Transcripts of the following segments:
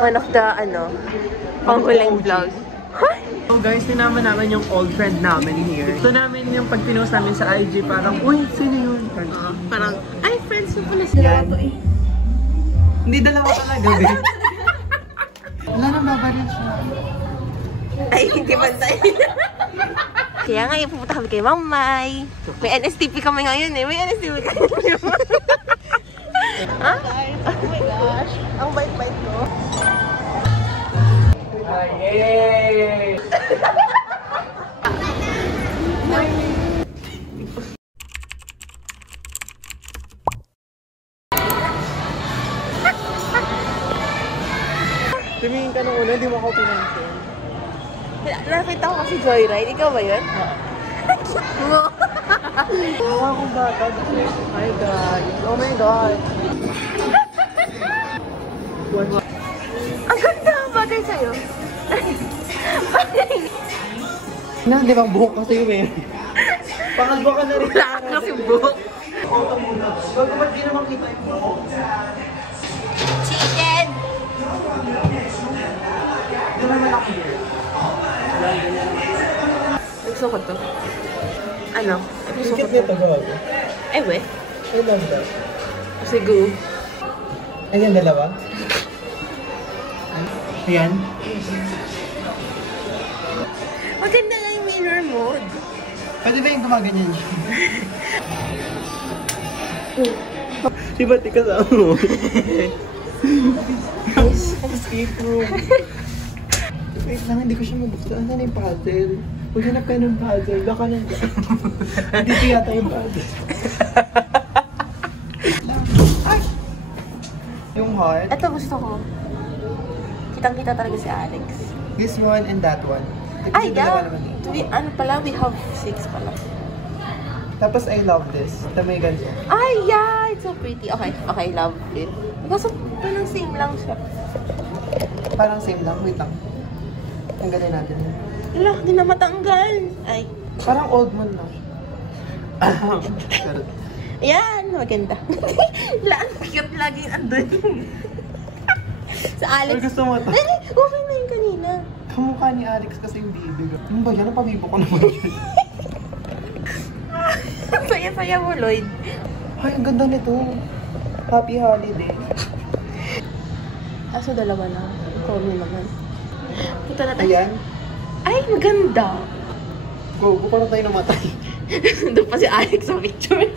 one of the, panghuling vlog. So guys, tinama namin yung old friend namin here. Ito namin yung pag pinost namin sa IG, parang, uy, sino yun? Parang, ay, friends mo pala sila to eh. Hindi dalawa talaga, babe. Wala nang babaril siya. Ay, hindi ba tayo? Kaya ngayon, pupunta kami kay Mamay. May NSTP kami ngayon eh. May NSTP kami. Ha? Oh my gosh. Ang bait-bait ko. Yay! Tumingin ka nung una, hindi mo ako pinansin. Nakita ko kasi Joyride. Ikaw ba yun? Oo. Mukha akong bata. Hi guys. Oh my God. Ang ganda ang bagay sa'yo. Bagay. Na, di ba buhok kasi yung eh. Pangalwa ka na rin. Wala ka kasi buhok. Photo muna. Bago ba't di naman kita yung buhok? Chicken! Di naman ako here. Gusto ko to. Ano? Gusto ko Sikit to. nito gawago. Eh, we? I love that. Kasi go. Ayan, dalawa. Ayan. Maganda nga yung mirror mode. Pwede ba yung gumaganyan siya? Di ba tika sa mo? Escape room. Wait lang, hindi ko siya mabuksan. Ano yung puzzle? Maghanap ka ng puzzle. Baka nang dito yata yung puzzle. Ay! Yung heart. Ito gusto ko. Kitang-kita talaga si Alex. This one and that one. Ay, Dalawa yeah. naman yun. Ano pala? We have 6 pala. Tapos I love this. Ito may ganito. Ay, yeah! It's so pretty. Okay, okay, love it. Kasi parang same lang siya. Parang same lang. Wait lang. Tanggalin natin. Wala, di na matanggal. Ay. Parang old man lang. Ayan, maganda. Laan, cute laging andun. Sa Alex. Ay, gusto mo ito? Ay, okay na yung kanina. Kamukha ni Alex kasi yung bibig. Ano ba yan? Napabibo ko naman yun. Saya-saya mo, Lloyd. Ay, ang ganda nito. Happy holiday. Kaso dalawa lang. Ikaw mo naman. Punta na tayo. Ayan. Ay, maganda. Go, paano tayo namatay? Doon pa si Alex sa picture.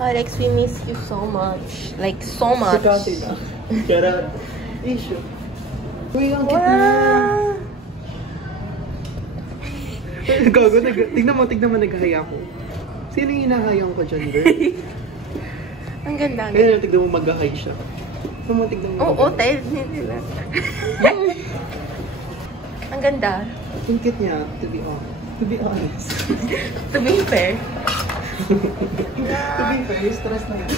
Alex, we miss you so much. Like, so much. Si na. Charot. Issue. Uy, ang cute na. Gago, tignan mo naghahaya ko. Sino yung hinahayang ko dyan, girl? Ang ganda. Kaya tignan mo mag-high siya. Tignan mo. Oo, tayo nila. Ang ganda. Ang cute niya, to be honest. To be honest. To be fair. To be fair, stress na yan.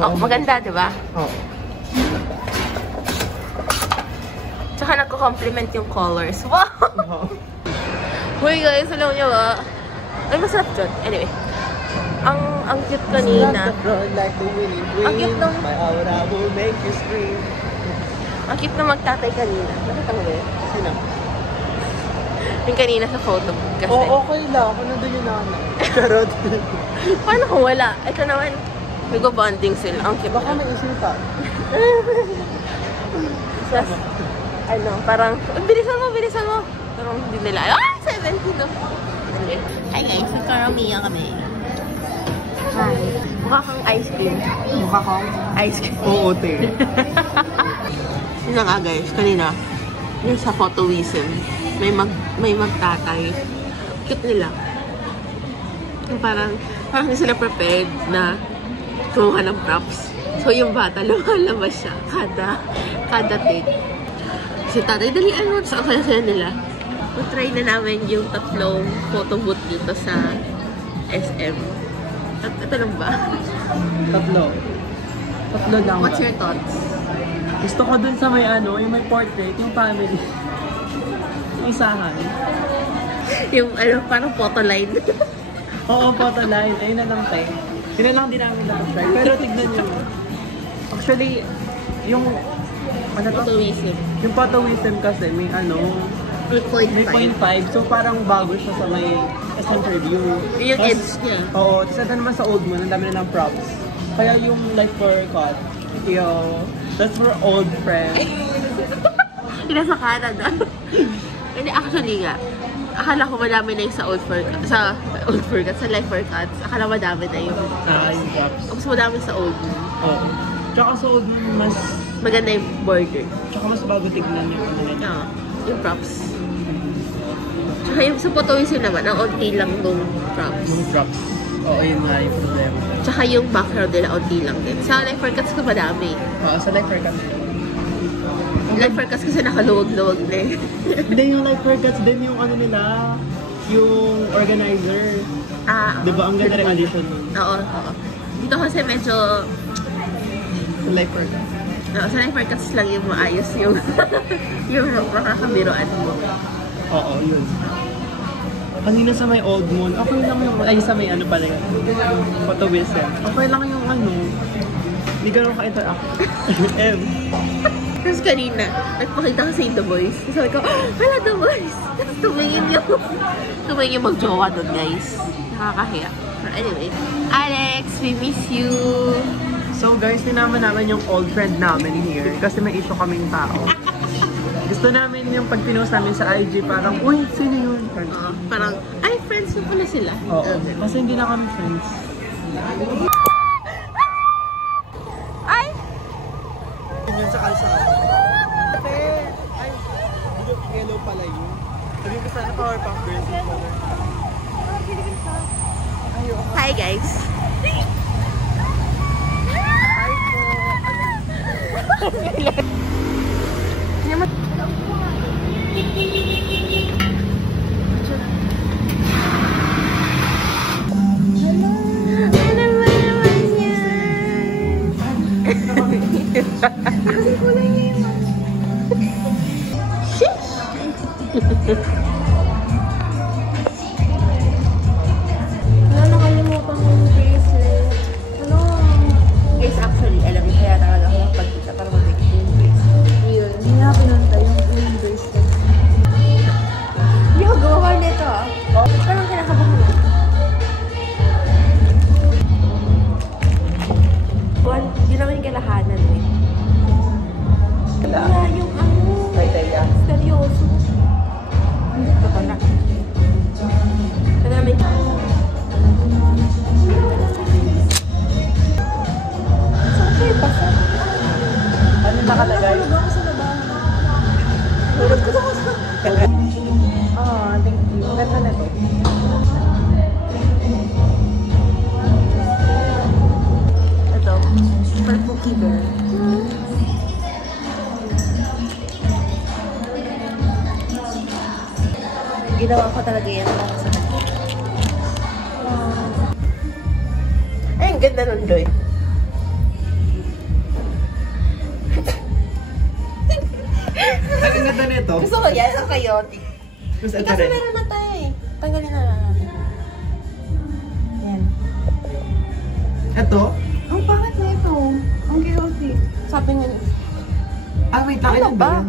Oh, maganda, di ba? Oo. Tsaka nagko-compliment yung colors. Wow! Uy guys, alam niyo ba? Ay, masarap dyan. Anyway. Ang cute kanina. Ang cute nung... My aura will make you scream. Ang cute na magtatay kanina. Nakita mo ba yun? Sino? Yung kanina sa photo. Kasi... Oo, okay lang. Kung nandun yung nanay. Charot. Paano kung wala? Ito naman. Nag-bonding sila. Ang cute. Baka may isipan. Tapos, parang, bilisan mo. Parang hindi nila, 70 no. Hi guys, nagkaramihan kami. Hi. Mukha kang ice cream. Mukha kang? Ice cream. Oo, te. Yun na nga guys, kanina, yung sa photowism, may magtatay. Cute nila. Yung parang hindi sila prepared na kumuha ng props. So yung bata, lumalabas siya kada take. Si tatay, dalian mo. So, kaya nila. Try na namin yung tatlong photo booth dito sa SM. Ito lang ba? Tatlo lang. What's your thoughts? Gusto ko dun sa may yung may portrait, yung family. Yung isahan. Yung parang photo line. Oo, photo line. Ayun na lang tayo. Yun na lang din namin na-try. Pero tignan nyo. Actually, yung Ano to? Photoism. Yung photowism kasi may ano, may 0.5. So parang bago siya sa may center view. Yung Tas- edge niya. Oo, tapos ito naman sa old mo, ang dami na ng props. Kaya yung life for cut, that's for old friends. Yung nasa Canada. Hindi, actually nga. Akala ko madami na yung sa old for cuts. Sa life for cuts. Akala madami na yung Yung props. mas madami sa old mo. Oo. Tsaka sa old mo, mas, Maganda yung border. tsaka mas bago tignan yung ano nila. Yung props. Tsaka yung sa photoism naman, ang onti lang nung props. Yung props. Oo, yun nga yung problema. Tsaka yung background nila, onti lang din. Sa life for cuts ko madami. Oo, sa life for cut. Life for cuts kasi nakaluwag-luwag na eh. Hindi yung life for cuts, din yung ano nila, yung organizer. Diba, ang ganda rin addition nun. Oo. Dito kasi medyo, Sa life for cuts. sa life for cuts lang yung maayos yung, yung makakabiroan mo. Oo, yun. Kanina sa may old moon, okay lang yung, ay sa may ano pala yun, photowism. Okay lang yung ano, hindi ka naman ka-interact. Tapos kanina, nagpakita kasi yung The Boys. Sabi ko, hala The Boys! Tapos tumingin yung mag-jowa doon, guys. Nakakahiya. But anyway, Alex, we miss you. So guys, tinama namin yung old friend namin here kasi may issue kaming tao. Gusto namin yung pag pinost namin sa IG, parang, uy, sino yun? Parang, ay, friends na pala sila. Oo, kasi hindi na kami friends. Ay! Yun sa kalsada. Ay, yellow pala yun. Sabi ko sana Powerpuff Girls yung color. Hi, guys. Nakalimutan ko yung bracelet. Guys, actually, alam niyo, kaya talaga ako magpagkita para mag-make yung bracelet. Yun, hindi na pinunta yung bracelet. Hindi ako gumawa nito, ah. Parang kinakabahan ako. Yun naman yung kailanganan, eh. Wala yung ano, seryoso. Hindi ko pala. Kaya namin. Saan kayo basa? Ano nakalagay? Tulog ako sa labahan. Tulog ko ako sa... Thank you. Ganda na to. Ito. For Cookie Girl. Ginawa ko talaga yan para sa kanya. Ay, ang ganda nun, Doy. Ang ganda nito. Gusto ko yan, ang chaotic. Gusto ito Kasi rin. meron na tayo eh. Tanggalin na lang natin. Yan. Ito? Ang pangit na ito. Ang chaotic. Sabi nga, Wait lang. Ano Ano ba? ba?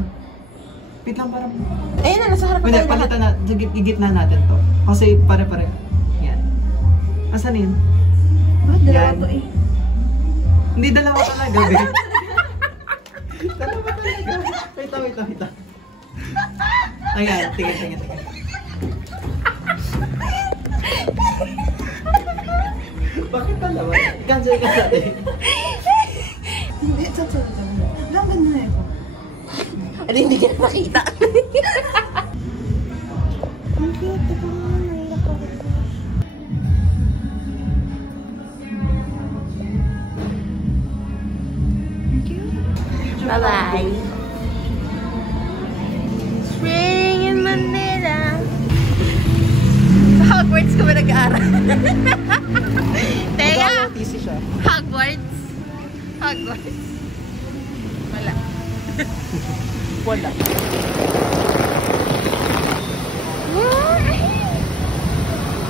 Wait lang, parang... ayun na, nasa harap Hindi, tayo lahat. palitan na. Gigit na natin to. Kasi pare-pare. Yan. Asan yun? Bakit dalawa Yan. to eh? Hindi dalawa talaga, be. Dalawa talaga. Wait lang. Ayan, tingin. Bakit dalawa? Cancel ka natin. Hindi, ito. Ang ganda na ito. Ano, hindi ka na nakita. Ang cute. Ito naman, nahirap ako. Ang cute. Bye-bye. Spring in Manila. Sa Hogwarts ko ba nag-aaral? Teka! TC siya. Hogwarts. Wala. Wala.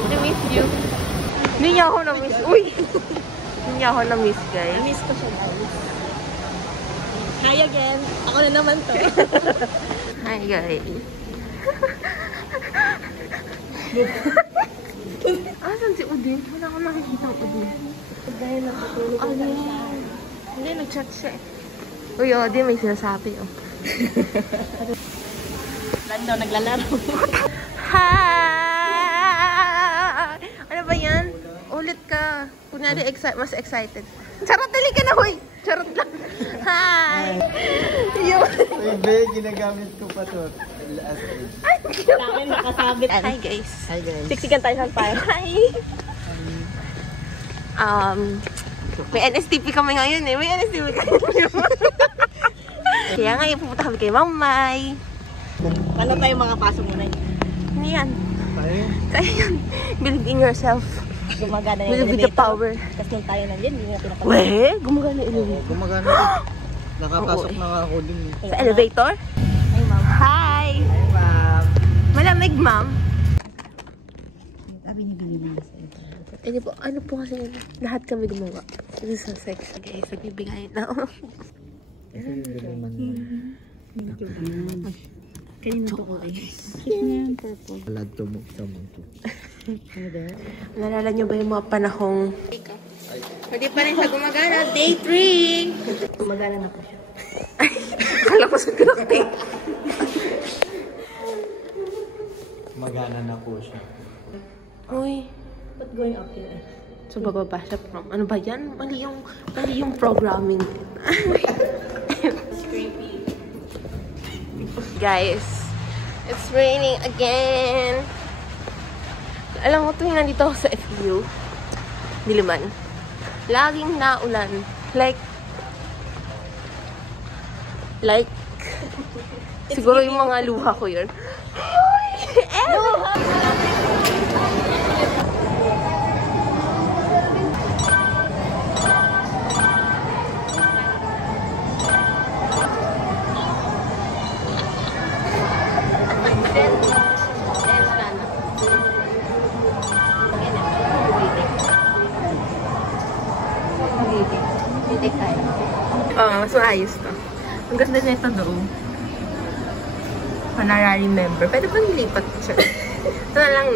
Na-miss you. Hindi niya ako na-miss. Uy! Hindi niya ako na-miss, guys. Miss ko siya, guys. Hi again. Ako na naman to. Hi guys. Asan si Udin? Wala akong nakikita ang Udin. Dahil nakatulog Ano? Hindi, nag-chat siya eh. Uy, Udin, may sinasabi oh. Lando, naglalaro. Hi! Ano ba yan? Ulit ka. Kunyari, mas excited. Charot, dali ka na, huy! Charot lang. Hi! Yun. Bebe, ginagamit ko pa to. Sa akin nakasabit. Hi, guys. Hi guys. Siksikan tayo sa tayo. Hi! May NSTP kami ngayon eh. May NSTP kami. Kaya ngayon, pupunta kami kay Mamay. Paano tayo mga paso muna yun? Ano yan? Tayo? Kaya yan. Believe in yourself. Gumagana yung Believe with the power. Tapos nung tayo nandiyan, hindi na pinapagod. Weh, gumagana yung elevator. Gumagana rin. Nakapasok Oo, na nga ako din. Sa elevator? Ay, ma'am. Hi! Ma'am. Malamig, ma'am. Binibili mo sa ito. Ano po kasi lahat kami gumawa. This is so sexy, guys. Nagbibigay na ako. Kanina to ko eh. Yan, purple. Alad tumok naman to. Nalala niyo ba yung mga panahong... Pwede pa rin siya gumagana. Day 3! Gumagana na po siya. Ay, kala ko sa kinakti. Magana na po siya. Uy. Ba't going up here eh? So, bababa siya from... Ano ba yan? Mali yung programming. It's creepy. Guys, it's raining again. Alam mo, tuwing nandito ako sa FU, Diliman, laging naulan. Like, siguro yung mga luha ko yun. Mas maayos to. Ang ganda nito doon. Honorary member. Pwede ba nilipat siya? Ito na lang.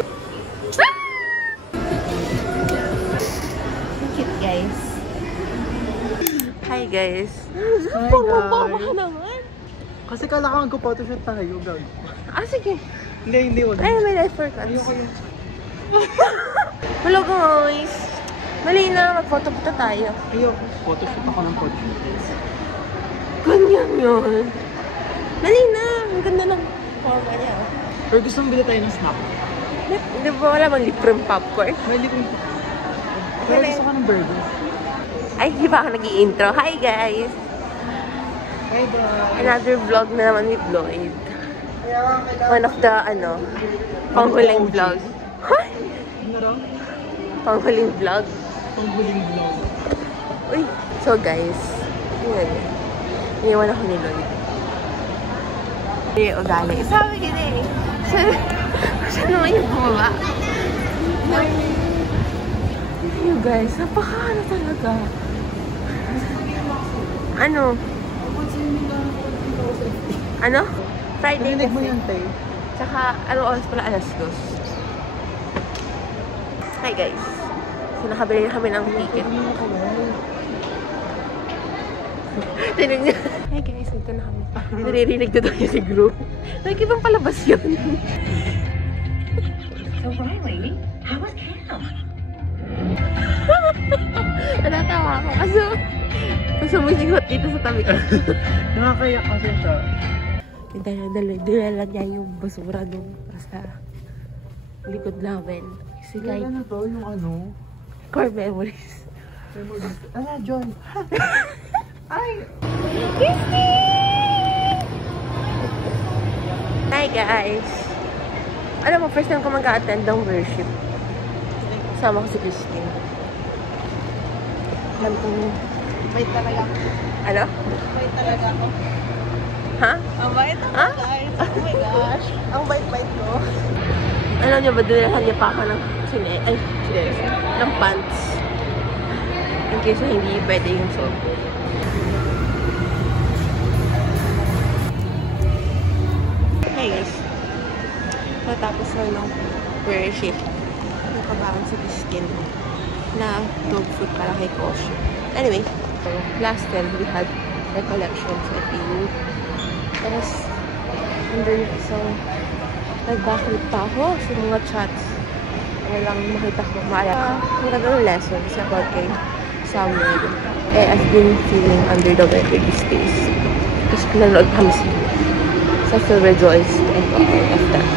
Cute, guys. Hi, guys. Hi, Pumapapa ka guys. naman. Kasi kailangan ko photoshoot tayo, gag. Sige. Hindi, wag. Ay, may life for us. Ayoko yun. Hello, guys. Mali na, mag-photo-photo tayo. Ayoko. Photoshoot ako ng photoshoot. Ganyan yun. Mali na. Ang ganda ng forma niya. Pero gusto mong bili tayo ng snack. Di ba wala bang libreng popcorn? May likong... Pero gusto ko ng burger. Ay, di ba ako nag-i-intro? Hi, guys. Hi, bye. Another vlog na naman with Lloyd. One of the, panghuling vlog. Huh? Ano raw? Panghuling vlog. Panghuling vlog. Uy. So, guys. Yun. Iniwan ako ni Lloyd. Hindi, ugali. Sabi ko eh. Siya naman yung bumaba. You guys, napaka talaga. Ano? Friday Narinig mo kasi. yan, Tay. Tsaka, oras pala? Alas 2. Hi guys. So, nakabili na kami ng ticket. Tinig niya. Hi guys, ito na kami. Naririnig na tayo si Gru. Nakikibang palabas yun. So finally, how was camp? Natatawa ako. Sumisingot dito sa tabi ko. Nakakaya kasi siya. Dinala niya yung basura doon sa likod namin. Si Guy. Ano to? Yung ano? Core memories. John. Ay! Hi guys! Alam mo, first time ko mag-a-attend ng worship. Kasama ko si Christine. Alam ko... Bait talaga ako. Ano? Bait talaga ako. Ha? Ang bait ako, Ha? guys. Oh my gosh. Ang bait-bait ko. Alam niyo ba, dinalahan niya pa ako ng ng pants. In case na hindi pwede yung suot. Pagkatapos ng prayer shift, nakabangon si Christine na dog food para kay Kosh. Anyway, last time we had recollection sa FEU. Tapos, under yung isang nag-backlit pa ako sa mga chats. Walang makita ko maalala. Magandang lessons about kay Samuel. I've been feeling under the weather these days. Tapos pinanood kami sa so I feel rejoiced and all of that.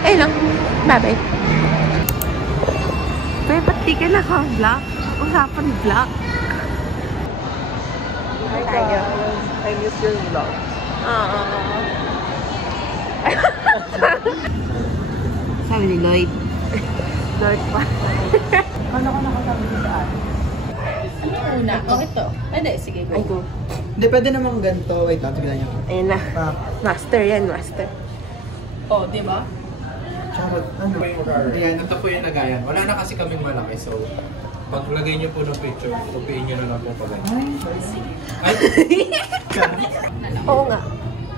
Ayun lang. Bye-bye. Pero ba't di ka naka-vlog? Usapan vlog. Hi guys, I miss your vlog. Sabi ni Lloyd. Lloyd pa. Ano ka nakasabi sa akin? Una. Oh, ito. Pwede, sige. Ay, go. Hindi, pwede namang ganito. Wait lang, tignan niyo. Ayun na. Master yan, master. Oh, di ba? Charot, ano? Ayan. Ito po yung nagayan. Wala na kasi kaming malaki, so paglagay niyo po ng picture, kopiin niyo na lang po pag Ay! Oo nga.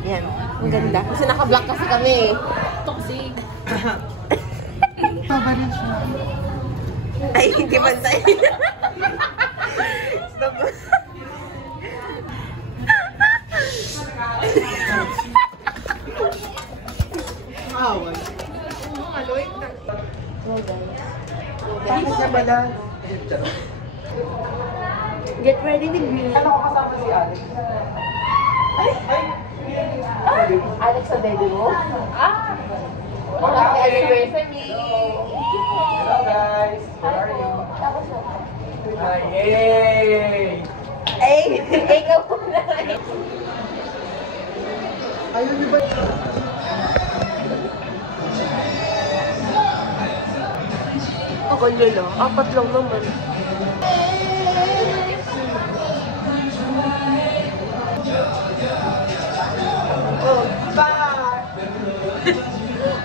Yan. Ang ganda. Kasi naka-block kasi kami. Toxic. Pabaril siya. Ay, hindi man tayo. Stop. Awal. Aloy. Oh, guys. Tapos na pala. Get ready with me. Ano ko kasama si Alex? Alex sa baby mo? Happy anniversary! Hello guys! How are you? Hi! Yay! Ay! Ikaw po na! Ayun niyo ba? Ako lalo. 4 lang naman. Oh, ba!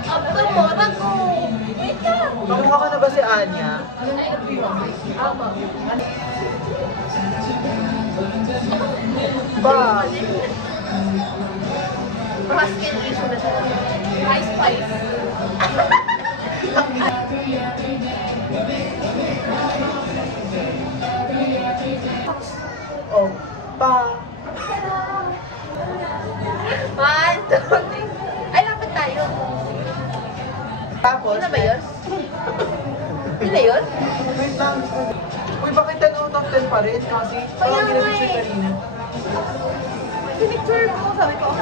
Apa mo? Ako! Wait ka! Kamukha ka na ba si Anya? Ama. Ba! Mas skin issue na siya. High spice. Oh, ba! 1, 2, 3. Ay, lapit tayo. Tapos? Yun na ba yun? Yun na yun? Wait lang. Uy, bakit 10 out of 10 pa rin? Kasi parang nga ginapicture eh. kanina. Pinicture ko. Sabi ko,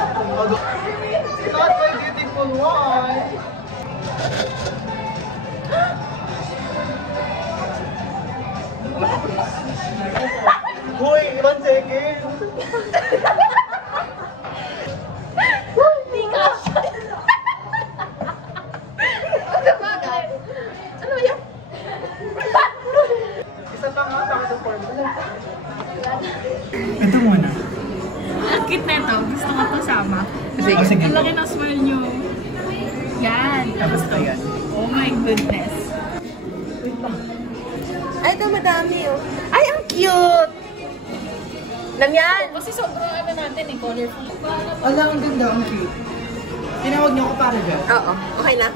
Not my beautiful one! Hoy, 1 second! hindi ka siya. Ano ba? Ano ba yan? Isa pa nga, baka sa formula. Ito muna. Ang cute na ito. Gusto ko ito sama. Sige. Oh, sige. Ang laki ng smile nyo. Yan. Tapos ito yan. Oh my goodness. Ay, ito madami oh. Ay, ang cute! Nam yan! Kasi sobrang ano natin eh, colorful. Ala, ang ganda, ang cute. Tinawag niyo ako para dyan. Oo, okay na.